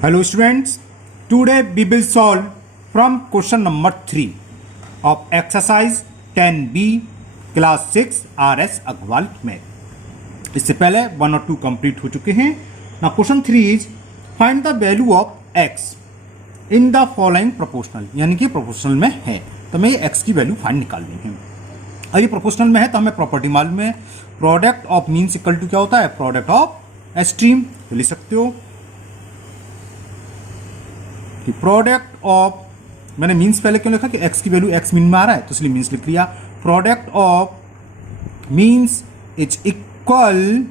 Hello students, today we will solve from question number 3 of exercise 10B class 6 RS Agarwal math. इससे पहले 1 और 2 complete हो चुके हैं। ना question 3 is find the value of x in the following proportional, यानी कि प्रोपोर्शनल में है तो हमें x की वैल्यू फाइंड निकालनी है। और ये प्रोपोर्शनल में है तो हमें प्रॉपर्टी मालूम है, product of means equal to क्या होता है, प्रोडक्ट ऑफ एक्सट्रीम। तो लिख सकते हो कि प्रोडक्ट ऑफ, मैंने मीन्स पहले क्यों लिखा कि x की वैल्यू x मीन में आ रहा है तो इसलिए मीन्स लिख लिया। Product of means is equal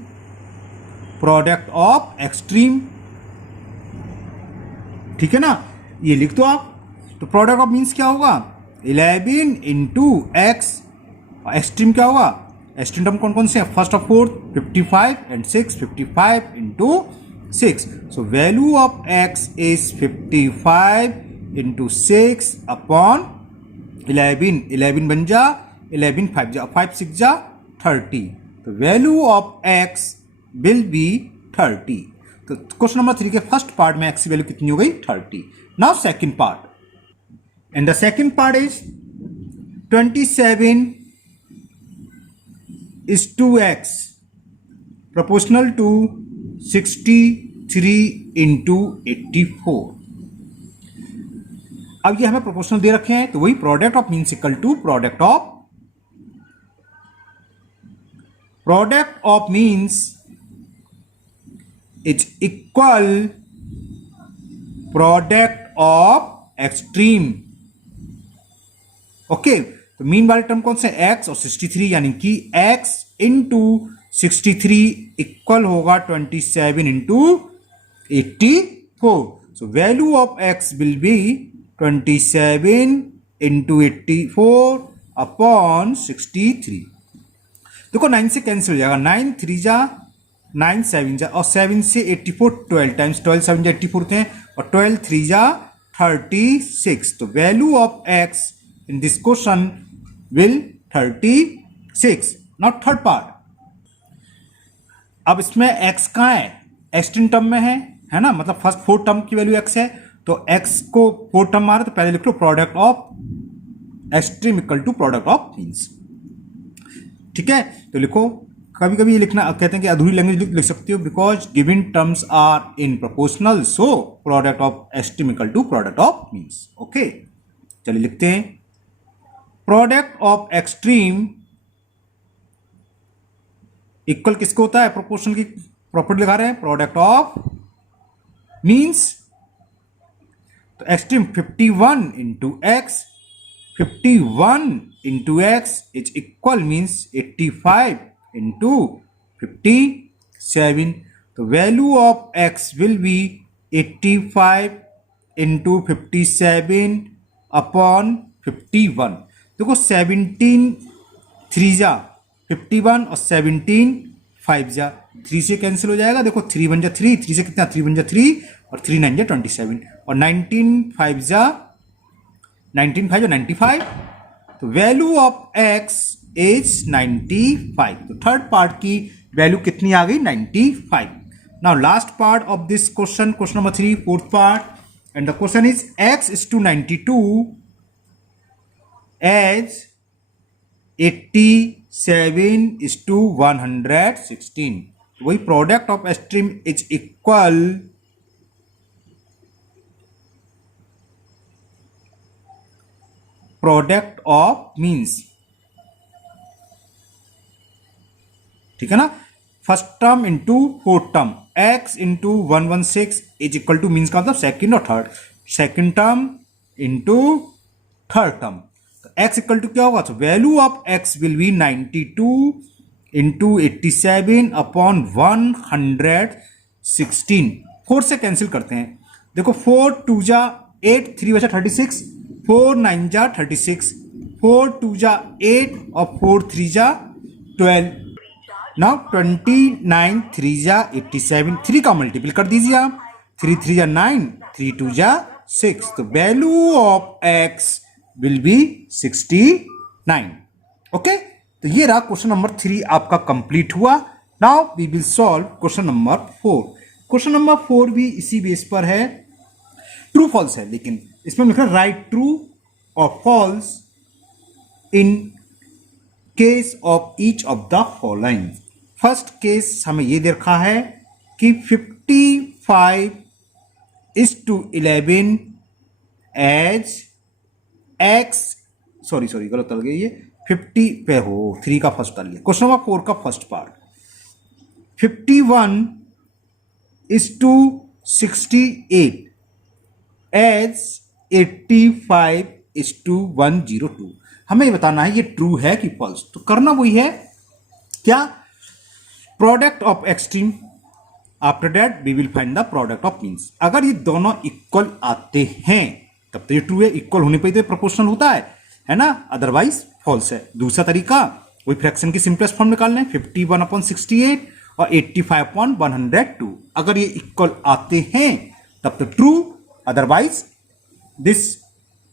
product of extreme, ठीक है ना, ये लिख दो आप। तो प्रोडक्ट ऑफ मीन्स क्या होगा, 11 इंटू एक्स, एक्सट्रीम क्या होगा, एक्सट्रीम टर्म कौन कौन से हैं, first of fourth 55 and 6, 55 into 6। So value of x is 55 into 6 upon 11, 11 बन जा 11, 5 जा 5, 6 जा 30। तो value of x will B 30। तो क्वेश्चन नंबर 3 के फर्स्ट पार्ट में x की वैल्यू कितनी हो गई, 30। Now second part, and the second part is 27 is to x proportional to 63 into 84। अब ये हमें प्रोपोर्शनल दे रखे हैं तो वही product of means equal to product of means is equal product of extreme. Okay, तो मीन वाले टर्म कौन से, x और 63, यानी कि x इंटू 63 इक्वल होगा 27 into 84। So value of x will B 27 into 84 upon 63। देखो 9 से कैंसिल हो जाएगा, 9 3 जा 9 7 जा और 7 से 84, 12 टाइम्स 12 7 जा 84 थे और 12 3 जा 36। तो value of x in this question will 36। Now third part, अब इसमें x कहाँ है, एक्सट्रीम टर्म में है ना, मतलब फर्स्ट 4 टर्म की वैल्यू x है तो x को 4 टर्म मारे तो पहले लिख लो product of extreme equal to product of means, ठीक है। तो लिखो, कभी कभी ये लिखना कहते हैं कि अधूरी लैंग्वेज लिख सकते हो, because given terms are in proportional, so product of extreme equal to product of means. Okay, चलिए लिखते हैं प्रोडक्ट ऑफ एक्सट्रीम इक्वल किसको होता है, प्रोपोर्शनल की प्रॉपर्टी लगा रहे हैं, प्रोडक्ट ऑफ मीन्स। तो extreme 51 into x, 51 into x is equal means 85 into 57। तो value of x will be 85 into 57 upon 51। देखो 17 3 जा 51 और 17 5 जा 3 से कैंसिल हो जाएगा। देखो 3 बन जा 3, 3 से कितना 3 बन जा 3 और 3 9 जा 27 और 19 5 जा 19 5 जा 95। तो वैल्यू ऑफ x इज 95। तो थर्ड पार्ट की वैल्यू कितनी आ गई, 95। Now last part of this question, question number 3 fourth part, and the question is x is to 92 as 87 is to 116। वही product of extreme is equal product of means, ठीक है ना। First term into fourth term, x into 116 is equal to means का मतलब second और third, second term into third term. x equal to क्या होगा, तो value of x will be 92 into 87 upon 116। 4 से कैंसिल करते हैं, देखो 4 2 जा 8, 3 बचा 36, 4 9 जा 36, 4 2 जा 8 और 4 3 जा 12। नाउ 29 3 जा 87, 3 का मल्टीपल कर दीजिए आप, 3 3 जा 9, 3 2 जा 6। तो value of x will be 69। Okay, तो ये रहा क्वेश्चन नंबर 3 आपका कंप्लीट हुआ। Now we will solve question number 4, question number 4 भी इसी बेस पर है, ट्रू फॉल्स है, लेकिन इसमें लिखा है राइट ट्रू और falls in case of each of the following. First case हमें ये दे रखा है कि 55:11 एज एक्स, सॉरी गलत डाल गया, ये 50 पे हो 3 का फर्स्ट डाल लिया। क्वेश्चन नंबर 4 का फर्स्ट पार्ट 51:68 एज 85:102। हमें ये बताना है ये ट्रू है कि फॉल्स। तो करना वही है क्या, product of extreme, after that we will find the product of means. अगर ये दोनों इक्वल आते हैं तब तो ये ट्रू है, इक्वल होने पर तो प्रोपोर्शनल होता है ना, अदरवाइज फॉल्स है। दूसरा तरीका वही फ्रैक्शन की सिंपलेस्ट फॉर्म निकालना है, 51/68 और 85/102। अगर ये इक्वल आते हैं तब तो true, otherwise this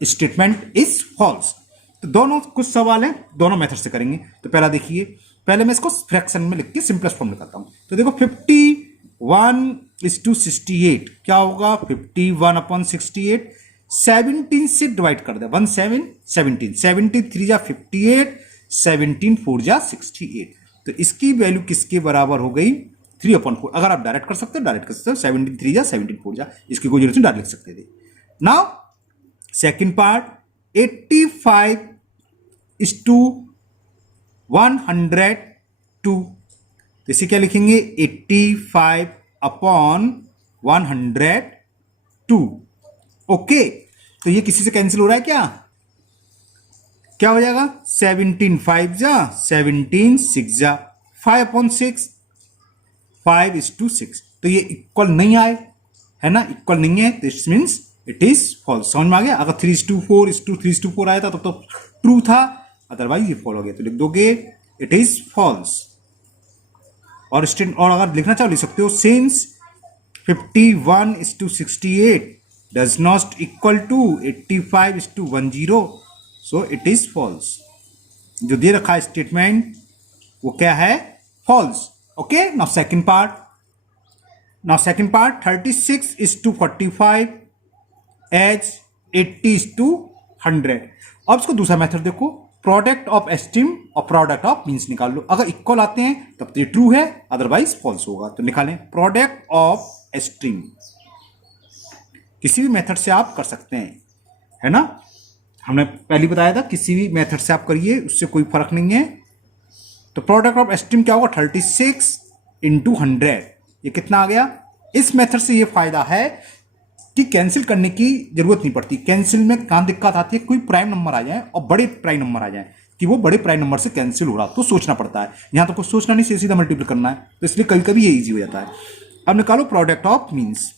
statement is false. तो दोनों कुछ सवाल हैं, दोनों मेथड से करेंगे। तो पहला देखिए, पहले मैं इसको फ्रैक्शन में लिख के सिंपलेस्ट फॉर्म निकालता हूं। तो देखो 51:68 क्या होगा, 51/68 17 से डिवाइड कर दे, 1 7 17, 73 जा 58, 17 4 जा 68। तो इसकी वैल्यू किसके बराबर हो गई, 3/4। अगर आप डायरेक्ट कर सकते हो डायरेक्ट कर सकते हो, 73 जा 17 4 जा, इसकी कोई जरूरत नहीं, डायरेक्ट लिख सकते थे। Now second part 85:102। तो इसे क्या लिखेंगे, 85/102। ओके, तो ये किसी से कैंसिल हो रहा है क्या हो जाएगा, 17 5 जा 17 6 जा 5/6, 5:6। तो ये इक्वल नहीं आए, है ना, इक्वल नहीं है, तो it means it is false. समझ में आ गया। अगर 3:4 आया था तब तो ट्रू था, अदरवाइज ये फॉल हो गया। तो लिख दोगे इट इज फॉल्स। और अगर लिखना चाहो लिख सकते हो, since 51:68 does not equal to 85:10, so it is false। जो दे रखा है स्टेटमेंट वो क्या है, false. Okay, now second part 36:45 as 80:100। अब इसको दूसरा मेथड देखो, प्रोडक्ट ऑफ एस्टीम और प्रोडक्ट ऑफ मीन्स निकाल लो। अगर इक्वल आते हैं तब तो ये ट्रू है, अदरवाइज फॉल्स होगा। तो निकालें प्रोडक्ट ऑफ एस्टीम, किसी भी मेथड से आप कर सकते हैं, है ना, हमने पहले बताया था किसी भी मेथड से आप करिए, उससे कोई फर्क नहीं है। तो प्रोडक्ट ऑफ एस्टीम क्या होगा, 36 × 100। ये कितना आ गया। इस मेथड से ये फायदा है कि कैंसिल करने की जरूरत नहीं पड़ती। कैंसिल में कहां दिक्कत आती है, कोई प्राइम नंबर आ जाए और बड़े प्राइम नंबर आ जाए कि वो बड़े प्राइम नंबर से कैंसिल हो रहा, तो सोचना पड़ता है। यहां तो कुछ सोचना नहीं, सीधा मल्टीपल करना है, तो इसलिए कभी कभी ये ईजी हो जाता है। अब निकालो प्रोडक्ट ऑफ मीन्स।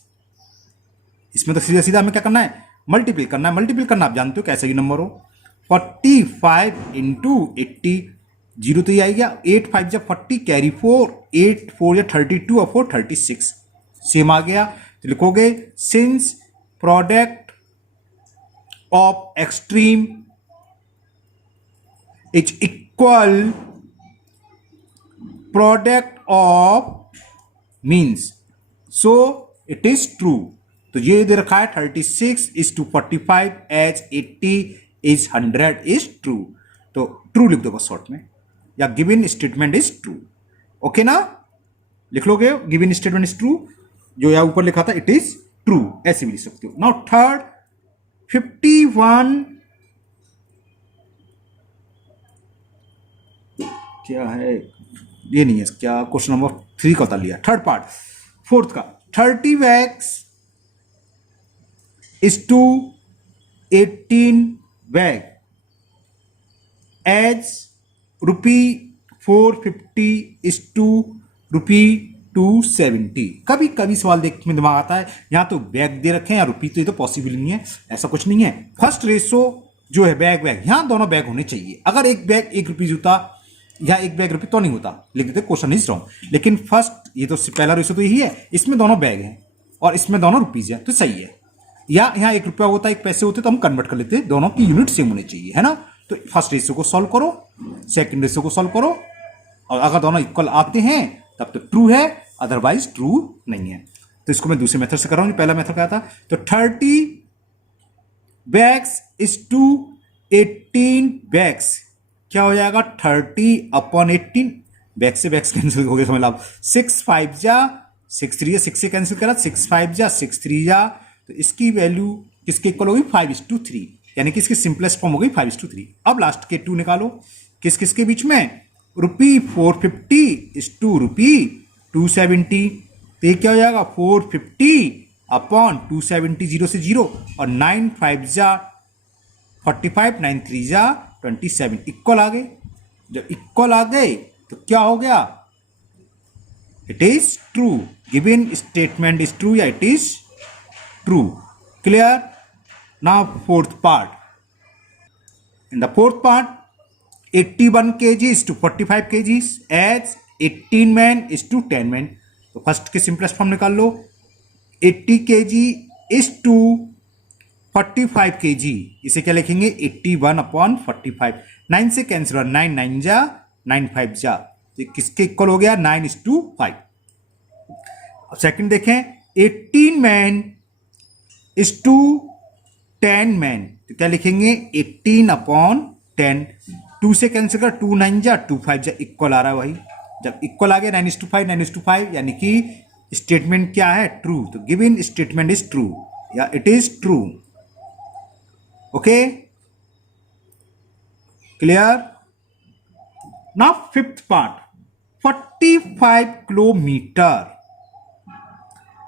इसमें तो सीधा सीधा हमें क्या करना है, मल्टीपल करना है। मल्टीपल करना आप जानते हो कैसे ही नंबर हो, 45 × 80, 0 तो ये आ गया, 8 5 जा 40, कैरी 4, 8 4 जा 32 और 4 36, सेम आ गया। तो लिखोगे since product of extreme is equal product of means, so it is true. तो ये दे रखा है 36:45 एज 80:100 इज ट्रू। तो ट्रू लिख दो बस शॉर्ट में, या given statement is true. Okay ना, लिख लोगे गिवन स्टेटमेंट इज ट्रू, जो यहां ऊपर लिखा था इट इज ट्रू, ऐसे भी लिख सकते हो। नाउ थर्ड 51 क्या है, ये नहीं है क्या, क्वेश्चन नंबर 3 का बता लिया। थर्ड पार्ट, फोर्थ का 30 to 18 बैग एज ₹450 कभी कभी सवाल देख में दिमाग आता है, यहां तो बैग दे रखे हैं या रुपी, तो ये तो पॉसिबल नहीं है, ऐसा कुछ नहीं है। फर्स्ट रेशो जो है बैग यहां दोनों बैग होने चाहिए। अगर एक बैग ₹1 होता या एक बैग ₹1 तो नहीं होता, लिख देते क्वेश्चन इज रॉन्ग। लेकिन फर्स्ट ये तो पहला रेशो तो यही है, इसमें दोनों बैग हैं और इसमें दोनों रुपीज है, तो सही है। या यहाँ ₹1 होता, 1 पैसे होते तो हम कन्वर्ट कर लेते, दोनों की यूनिट सेम होनी चाहिए, है ना। तो फर्स्ट रेशियो को सॉल्व करो, सेकंड रेशियो को सॉल्व करो, और अगर दोनों इक्वल आते हैं तब तो ट्रू है, अदरवाइज ट्रू नहीं है। तो इसको मैं दूसरे मेथड से कर रहा हूं। पहला मेथड क्या था, तो 30 बैग्स इज टू 18 बैग्स, क्या हो जाएगा 30/18, बैग्स से बैग्स कैंसिल हो गया, समझ लो। 6 5 जा 6 3 जा, 6 से कैंसिल करा, 6 5 जा 6 3 जा, तो इसकी वैल्यू किसके इक्वल होगी 5:3, यानी कि इसकी सिंपलेस्ट फॉर्म हो गई 5:3। अब लास्ट के 2 निकालो, किस किस के बीच में, ₹450 इज टू ₹270, तो ये क्या हो जाएगा 450/270, 0 से 0, और 9 5 जा 45, 9 3 जा 27, इक्वल आ गए। जब इक्वल आ गए तो क्या हो गया, it is true, given statement is true या it is true. Clear. Now fourth part, in the fourth part 81 kg is to 45 kg as 18 men is to 10 men, तो फर्स्ट के सिंपलेस्ट फॉर्म निकाल लो, 80 kg is to 45 kg, इसे क्या लिखेंगे 81/45, 9 से cancel, 9 9 जा 9 5 जा, तो किसके इक्वल हो गया 9:5। अब सेकंड देखें, 18 मैन इज टू 10 मैन, तो क्या लिखेंगे 18/10, 2 से कैंसिल कर, 2 9 जा 2 5 जा, इक्वल आ रहा है भाई। जब इक्वल आ गया 9:5 9:5, यानी कि स्टेटमेंट क्या है ट्रू, तो गिवन स्टेटमेंट इज ट्रू या it is true. Okay, clear. Now fifth part, 45 kilometre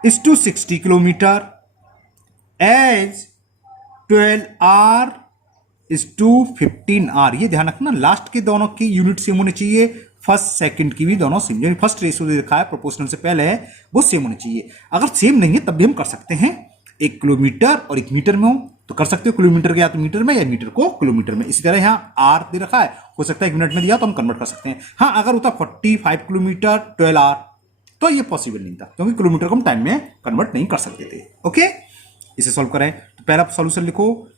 is to 60 kilometre as 12 R is to 15 R. ये ध्यान रखना, लास्ट के दोनों की यूनिट सेम होनी चाहिए, फर्स्ट सेकंड की भी दोनों सेम, यानी फर्स्ट रेशियो देखा है प्रोपोर्शनल से पहले है वो सेम होनी चाहिए। अगर सेम नहीं है तब भी हम कर सकते हैं, 1 किलोमीटर और 1 मीटर में हो तो कर सकते हो किलोमीटर के या तो मीटर में या मीटर को किलोमीटर में। इसी तरह यहाँ आर दे रखा है, हो सकता है 1 मिनट में दिया तो हम कन्वर्ट कर सकते हैं। हाँ, अगर होता 45 किलोमीटर 12 आर तो ये पॉसिबल नहीं था, क्योंकि किलोमीटर को हम टाइम में कन्वर्ट नहीं कर सकते थे। ओके, इसे सॉल्व करें तो पहला सॉल्यूशन लिखो,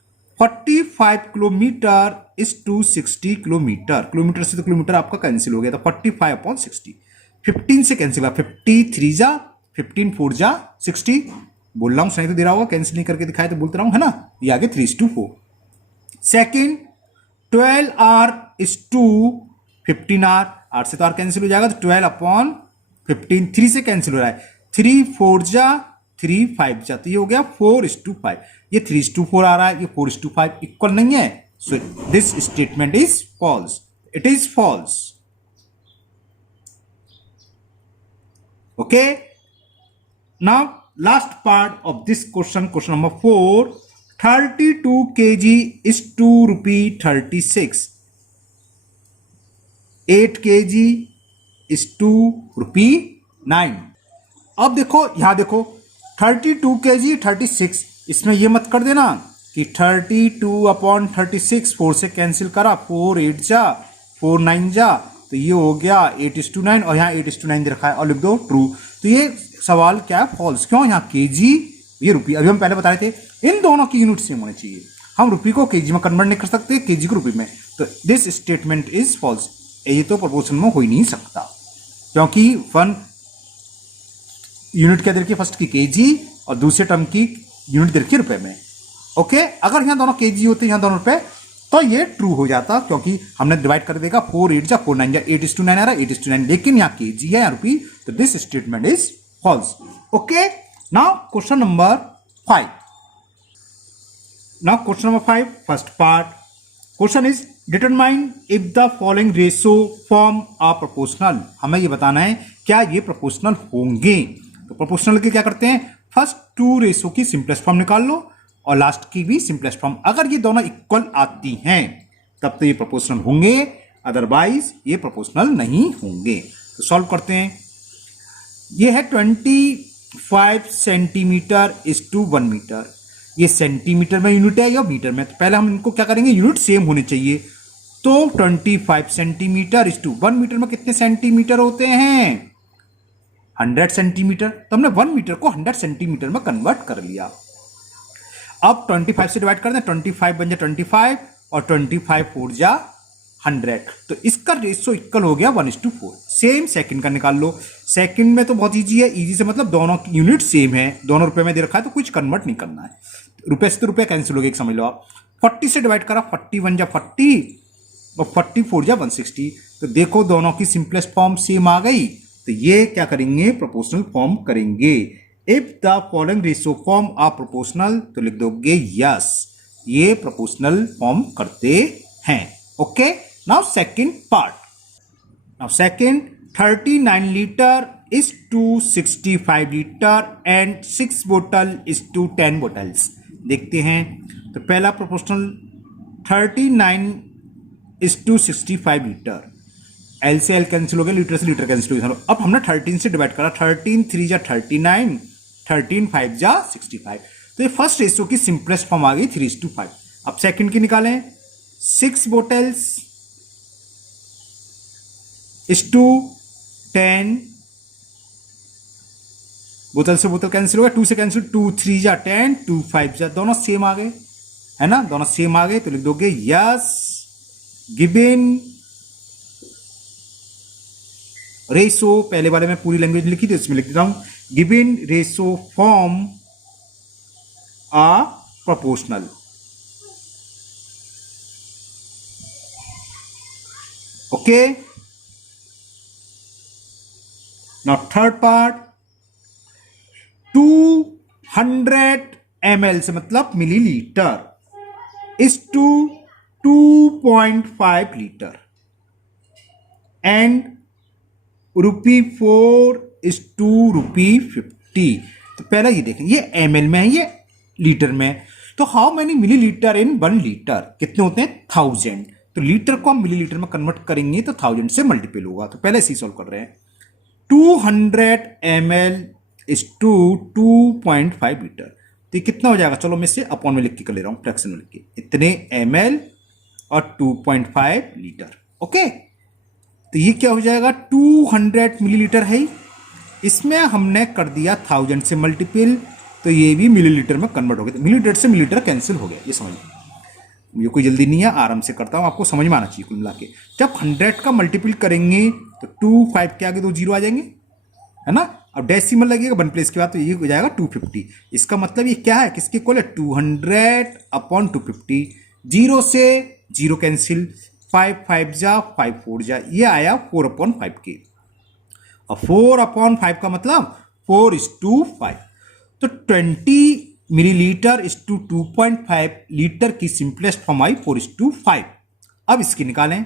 45 kilometre is to 60 kilometre, kilometre से तो किलोमीटर आपका कैंसिल हो गया, तो 45/60, 15 से कैंसिल हुआ, 53 जा 15 4 जा 60, बोल रहा हूं सही तो दे रहा होगा, कैंसिल नहीं करके दिखाया तो बोलते रहा हूं, है ना। ये आगे 3:4। Second, 12 R is to 15 R, R से तो आर कैंसिल हो जाएगा, तो 12/15, 3 से कैंसिल हो रहा है, 3 4 जा 3 5 जा, तो ये हो गया 4:5, ये 3:4 आ रहा है, ये 4:5 इक्वल नहीं है, so this statement is false, it is false. Okay, now last part of this question, question number 4, 32 kg is to ₹36, 8 kg is to ₹9। अब देखो यहां देखो 32 kg 36, इसमें ये मत कर देना कि 32/36, 4 से कैंसिल करा, 4 8 जा 4 9 जा, तो ये हो गया 8:9, और यहाँ 8:9 दे रखा है और लिख दो ट्रू। तो ये सवाल क्या है फॉल्स, क्यों, यहाँ केजी ये रुपये, अभी हम पहले बता रहे थे इन दोनों की यूनिट सेम होनी चाहिए, हम रुपये को केजी में कन्वर्ट नहीं कर सकते, केजी को रुपये में, तो दिस स्टेटमेंट इज फॉल्स। ये तो प्रोपोर्शन में हो ही नहीं सकता, क्योंकि 1 यूनिट क्या दे रखी है, फर्स्ट की केजी और दूसरे टर्म की यूनिट दे रखी है रुपये में। ओके, अगर यहाँ दोनों केजी होते यहाँ दोनों रुपये तो ये ट्रू हो जाता, क्योंकि हमने डिवाइड कर देगा, 4 8 जा 4 9 जा 8:9 आ रहा है, 8:9, लेकिन यहाँ केजी है यहाँ रुपये, तो this statement is false. Okay, now question number 5, now question number 5 first part, question is determine if the following ratio form uh proportional. हमें ये बताना है क्या ये प्रोपोर्शनल होंगे, तो प्रोपोर्शनल के क्या करते हैं, फर्स्ट 2 रेशियो की सिंपलेस्ट फॉर्म निकाल लो और लास्ट की भी सिंपलेस्ट फॉर्म, अगर ये दोनों इक्वल आती हैं तब तो ये प्रोपोर्शनल होंगे, अदरवाइज ये प्रोपोर्शनल नहीं होंगे। तो सॉल्व करते हैं, ये है 25 सेंटीमीटर इज टू 1 मीटर, ये सेंटीमीटर में यूनिट है या मीटर में, तो पहले हम इनको क्या करेंगे, यूनिट सेम होने चाहिए, तो 25 सेंटीमीटर इज टू 1 मीटर में कितने सेंटीमीटर होते हैं, 100 सेंटीमीटर, तो हमने 1 मीटर को 100 सेंटीमीटर में कन्वर्ट कर लिया। अब 25 से डिवाइड कर दें, 25 बन जा 25 और 25 4 जा 100, तो इसका रेशो इक्वल हो गया 1:4। सेम सेकंड का निकाल लो। सेकंड में तो बहुत इजी है, इजी से मतलब दोनों की यूनिट सेम है, दोनों रुपए में दे रखा है तो कुछ कन्वर्ट नहीं करना है। रुपए से तो रुपए कैंसिल हो गए, समझ लो आप। 40 से डिवाइड करा, 41 जा 40 और 44 जा 160, तो देखो दोनों की सिंपलेस्ट फॉर्म सेम आ गई। तो ये क्या करेंगे, प्रोपोर्शनल फॉर्म करेंगे। If the following ratio form are proportional, तो लिख दोगे यस, ये प्रोपोर्शनल फॉर्म करते हैं। Okay, now second part. Now second, 39 litre is to 65 litre and 6 बोतल is to 10 बोतल्स। देखते हैं, तो पहला proportional 39 is to 65 litre, L से एल कैंसिल हो गया, लीटर से लीटर कैंसिल हो गया। अब हमने 13 से डिवाइड करा, 13 3 जा 39, 13 5 जा 65, तो ये फर्स्ट रेशियो की सिंपलेस्ट फॉर्म आ गई 3:5। अब सेकंड की निकालें, 6 बोतल्स is to 10, बोतल से बोतल कैंसिल हो गया, 2 से कैंसिल, 2 3 जा 10, 2 5 जा, दोनों सेम आ गए, है ना, दोनों सेम आ गए, तो लिख दोगे यस, गिवन रेशो, पहले वाले में पूरी लैंग्वेज लिखी थी, इसमें लिख देता हूं, गिवन रेशो फॉर्म आ proportional. Okay, now third part, 200 ml से मतलब millilitre is to 2.5 litre and ₹4 is to ₹50। तो पहला ये देखें, ये ml में है, ये लीटर में है, तो how many millilitre in 1 litre, कितने होते हैं 1000, तो लीटर को हम मिलीलीटर में कन्वर्ट करेंगे तो 1000 से मल्टीपल होगा। तो पहले इसी सॉल्व कर रहे हैं, 200 ml is to 2.5 लीटर, तो ये कितना हो जाएगा, चलो मैं इसे अपॉन में लिख के कर ले रहा हूं, फ्रैक्शन में लिख के, इतने ml और 2.5 लीटर। ओके, तो ये क्या हो जाएगा, 200 मिलीलीटर है, इसमें हमने कर दिया 1000 से मल्टीपल, तो ये भी मिलीलीटर में कन्वर्ट हो गया, तो मिलीलीटर से मिलीलीटर कैंसिल हो गया, ये समझ, ये कोई जल्दी नहीं है, आराम से करता हूं, आपको समझ में आना चाहिए कुल मिला के। जब 100 का मल्टीपल करेंगे तो 25 के आगे 2 जीरो आ जाएंगे, है ना, अब डेसिमल लगेगा 1 प्लेस के बाद, तो ये हो जाएगा 250। इसका मतलब ये क्या है, किसके इक्वल है, 200 अपॉन 250, जीरो से जीरो कैंसिल, 5 5 जा 5 4 जा, ये आया 4/5 के, और 4/5 का मतलब 4:5, तो 20 मिलीलीटर इज टू 2.5 लीटर की सिंपलेस्ट फॉर्म आई 4:5। अब इसकी निकालें,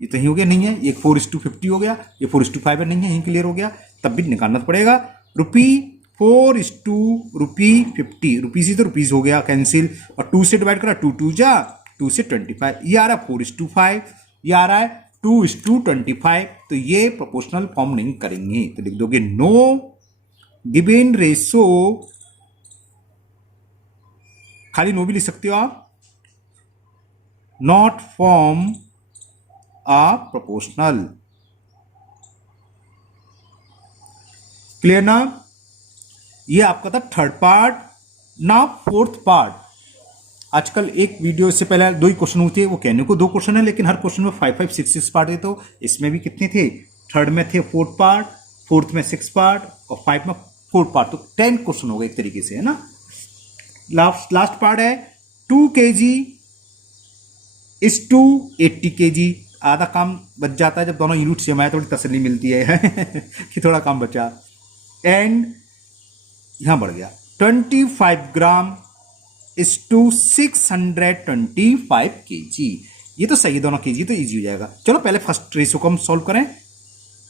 ये तो ही हो गया, नहीं है, ये 4:50 हो गया, ये 4:5 है, नहीं है, यही क्लियर हो गया, तब भी निकालना तो पड़ेगा। ₹4:50, रुपीज ही तो रुपीज हो गया कैंसिल, और 2 से डिवाइड करा, 2 2 जा 2 से 25, ये आ रहा है 4:5, ये आ रहा है 2:25, तो ये प्रोपोर्शनल फॉर्म नहीं करेंगे, तो लिख दोगे नो गिवन रेशो, खाली नो भी लिख सकते हो आप, not form uh proportional. Clear ना, ये आपका था थर्ड पार्ट। ना फोर्थ पार्ट, आजकल एक वीडियो से पहले 2 ही क्वेश्चन होते हैं, वो कहने को 2 क्वेश्चन है, लेकिन हर क्वेश्चन में 5 5 6 6 पार्ट है, तो इसमें भी कितने थे, थर्ड में थे 4 पार्ट, फोर्थ में 6 पार्ट और 5 में 4 पार्ट, तो 10 क्वेश्चन हो गए एक तरीके से, है ना। लास्ट पार्ट है 2 kg इज टू 80 kg, आधा काम बच जाता है जब दोनों यूनिट सेम आए, थोड़ी तसल्ली मिलती है कि थोड़ा काम बचा, एंड यहां बढ़ गया 25 ग्राम इज टू 625 kg, ये तो सही है, दोनों kg तो इजी हो जाएगा। चलो पहले फर्स्ट रेशो को हम सॉल्व करें,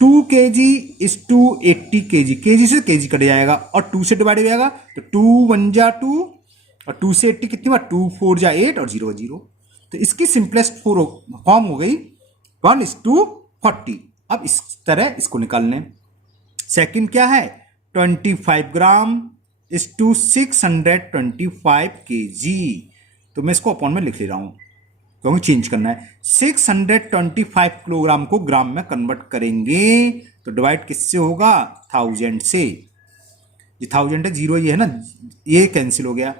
2 kg is to 80 kg, kg से kg कट जाएगा और 2 से डिवाइड हो जाएगा, तो 2 1 जा 2 और 2 से 80 कितनी बार, 2 4 जा 8 और 0 0, तो इसकी सिंपलेस्ट फॉर्म हो गई 1:40। अब इस तरह इसको निकालने, सेकंड क्या है 25 ग्राम इज टू 625 kg, तो मैं इसको अपॉन में लिख ले रहा हूं क्योंकि चेंज करना है। 625 किलोग्राम को ग्राम में कन्वर्ट करेंगे तो डिवाइड किससे होगा, 1000 से, ये 1000 है, 0 ये है ना, ये कैंसिल हो गया।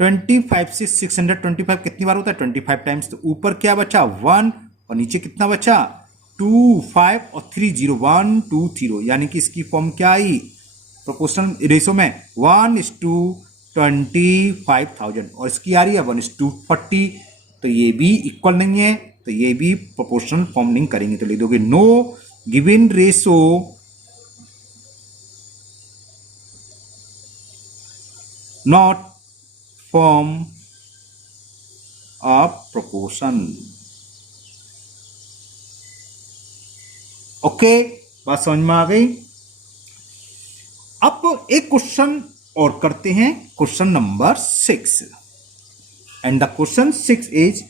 25 से 625 कितनी बार होता है, 25 टाइम्स, तो ऊपर क्या बचा 1 और नीचे कितना बचा 2 5 और 3 0 1 2 0, यानी कि इसकी फॉर्म क्या आई प्रोपोर्शनल रेशो में 1:25,000 और इसकी आ रही है 1:40। तो ये भी इक्वल नहीं है, तो ये भी प्रोपोर्शनल फॉर्म नहीं करेंगे। तो लिख दोगे no given ratio not form of proportion. Okay, बात समझ में आ गई। अब एक क्वेश्चन और करते हैं, question number 6। And the question 6 is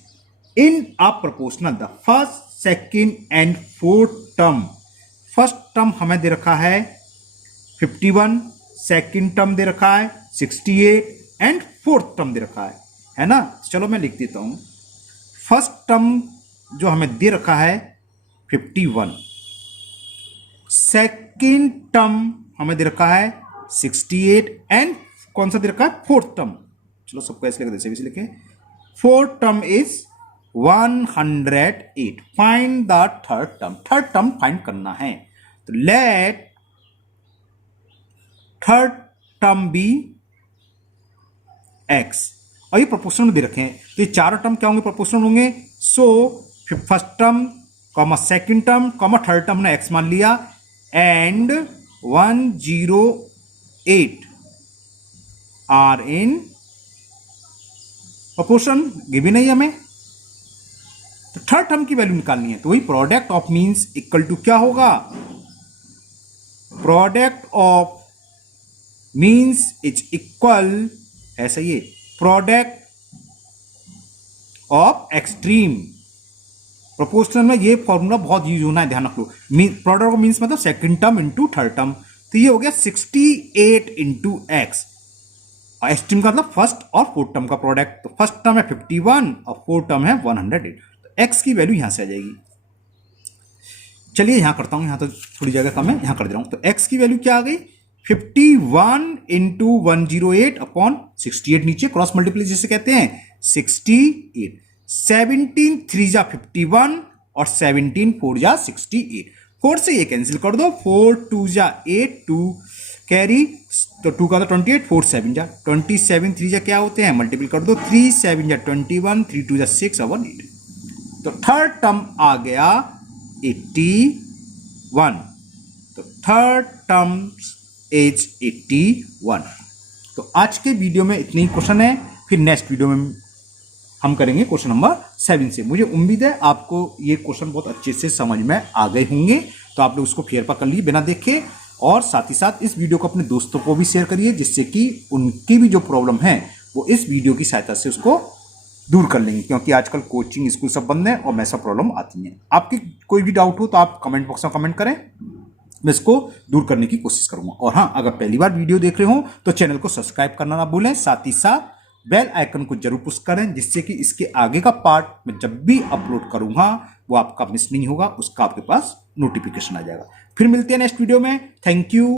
in a proportional the first second and fourth term. First term हमें दे रखा है 51, सेकंड टर्म दे रखा है 68 एंड फोर्थ टर्म दे रखा है ना। चलो मैं लिख देता हूं। फर्स्ट टर्म जो हमें दे रखा है 51, सेकंड टर्म हमें दे रखा है 68 एंड कौन सा दे रखा है फोर्थ टर्म। चलो सबको ऐसे लिख देते, लिखे fourth term is 108। Find the third term. Third term find करना है, तो let third term be x। और ये प्रोपोर्शनल में दे रखे हैं, तो ये चारों टर्म क्या होंगे प्रोपोर्शनल होंगे। So first term comma second term comma third term ने x मान लिया and 108 are in proportion given नहीं हमें, तो थर्ड टर्म की वैल्यू निकालनी है। तो वही product of means equal to क्या होगा, product of means is equal ऐसा ही प्रोडक्ट ऑफ एक्सट्रीम। प्रोपोर्शनल में ये फॉर्मूला बहुत यूज होना है, ध्यान रख लो। प्रोडक्ट ऑफ मींस मतलब second term into third term, तो ये हो गया 68 इंटू एक्स। एक्सट्रीम का मतलब फर्स्ट और फोर्थ टर्म का प्रोडक्ट, तो फर्स्ट टर्म है 51 और फोर्थ टर्म है 108, तो एक्स की वैल्यू यहां से आ जाएगी। चलिए यहां करता हूं, यहां तो थोड़ी जगह कम है, यहां कर दे रहा हूं। तो एक्स की वैल्यू क्या आ गई 51 इंटू 108 अपॉन 68, नीचे क्रॉस मल्टीप्लाई जिसे कहते हैं 68। 17 3 जा 51 और 17 4 जा 68। 4 से ये कैंसिल कर दो, 4 2 जा 8, 2 कैरी, तो 2 का तो 28, 4 7 जा 27, 3 जा क्या होते हैं मल्टीपल कर दो, 3 7 जा 21, 3 2 जा 6 और 1 8। तो थर्ड टर्म आ गया 81। तो थर्ड टर्म इज 81। तो आज के वीडियो में इतने ही क्वेश्चन है, फिर नेक्स्ट वीडियो में हम करेंगे क्वेश्चन नंबर 7 से। मुझे उम्मीद है आपको ये क्वेश्चन बहुत अच्छे से समझ में आ गए होंगे, तो आप लोग उसको फेर पर कर लिए बिना देखे, और साथ ही साथ इस वीडियो को अपने दोस्तों को भी शेयर करिए, जिससे कि उनकी भी जो प्रॉब्लम है वो इस वीडियो की सहायता से उसको दूर कर लेंगे, क्योंकि आजकल कोचिंग स्कूल सब बंद है और ऐसा प्रॉब्लम आती है। आपकी कोई भी डाउट हो तो आप कमेंट बॉक्स में कमेंट करें, मैं इसको दूर करने की कोशिश करूंगा। और हाँ, अगर पहली बार वीडियो देख रहे हो तो चैनल को सब्सक्राइब करना ना भूलें, साथ ही साथ बेल आइकन को जरूर पुश करें, जिससे कि इसके आगे का पार्ट मैं जब भी अपलोड करूंगा वो आपका मिस नहीं होगा, उसका आपके पास नोटिफिकेशन आ जाएगा। फिर मिलते हैं नेक्स्ट वीडियो में। Thank you.